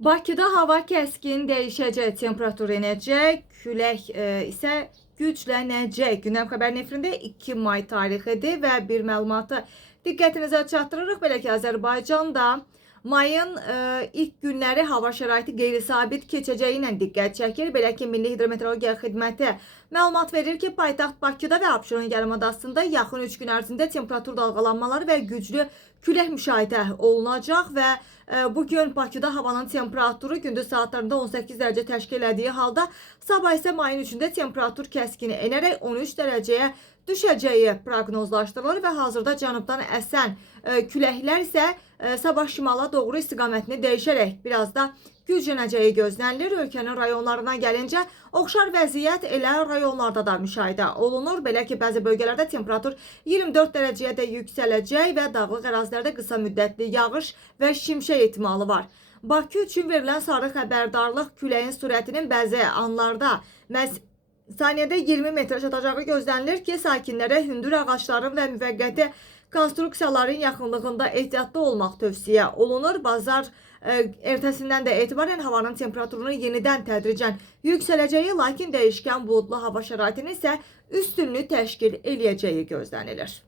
Bakıda hava kəskin dəyişəcək, temperatur enəcək, külək isə güclənəcək. Gündəm xəbər nefrində 2 may tarixidir və bir məlumatı diqqətinizə çatdırırıq. Belə ki, Azərbaycanda mayın ilk günləri hava şəraiti qeyri-sabit keçəcəyi ilə diqqət çəkir. Belə ki, Milli Hidrometeorologiya Xidməti məlumat verir ki, paytaxt Bakıda və Abşeron yarımadasında yaxın 3 gün ərzində temperatur dalğalanmaları və güclü külək müşahidə olunacaq və bugün Bakıda havanın temperaturu gündüz saatlarında 18 dərəcə təşkil etdiyi halda sabah isə mayın 3-də temperatur kəskin enərək 13 dərəcəyə düşəcəyi proqnozlaşdırılır və hazırda cənubdan əsən küləklər isə sabah şimala doğru istiqamətini dəyişərək biraz da güclənəcəyi gözlənilir. Ölkənin rayonlarına gəlincə, oxşar vəziyyət elə rayonlarda da müşahidə olunur. Belə ki, bəzi bölgələrdə temperatur 24 dərəcəyə də yüksələcək və dağlıq ərazilərdə qısa müddətli yağış və şimşək ehtimalı var. Bakı üçün verilən sarı xəbərdarlıq küləyin sürətinin bəzi anlarda saniyədə 20 metrə çatacağı gözlənilir ki, sakinlərə hündür ağacların və müvəqqəti konstruksiyaların yaxınlığında ehtiyatlı olmaq tövsiyə olunur. Bazar ertəsindən də etibarən havanın temperaturunun yenidən tədricən yüksələcəyi, lakin dəyişkən buludlu hava şəraitinin isə üstünlük təşkil eləyəcəyi gözlənilir.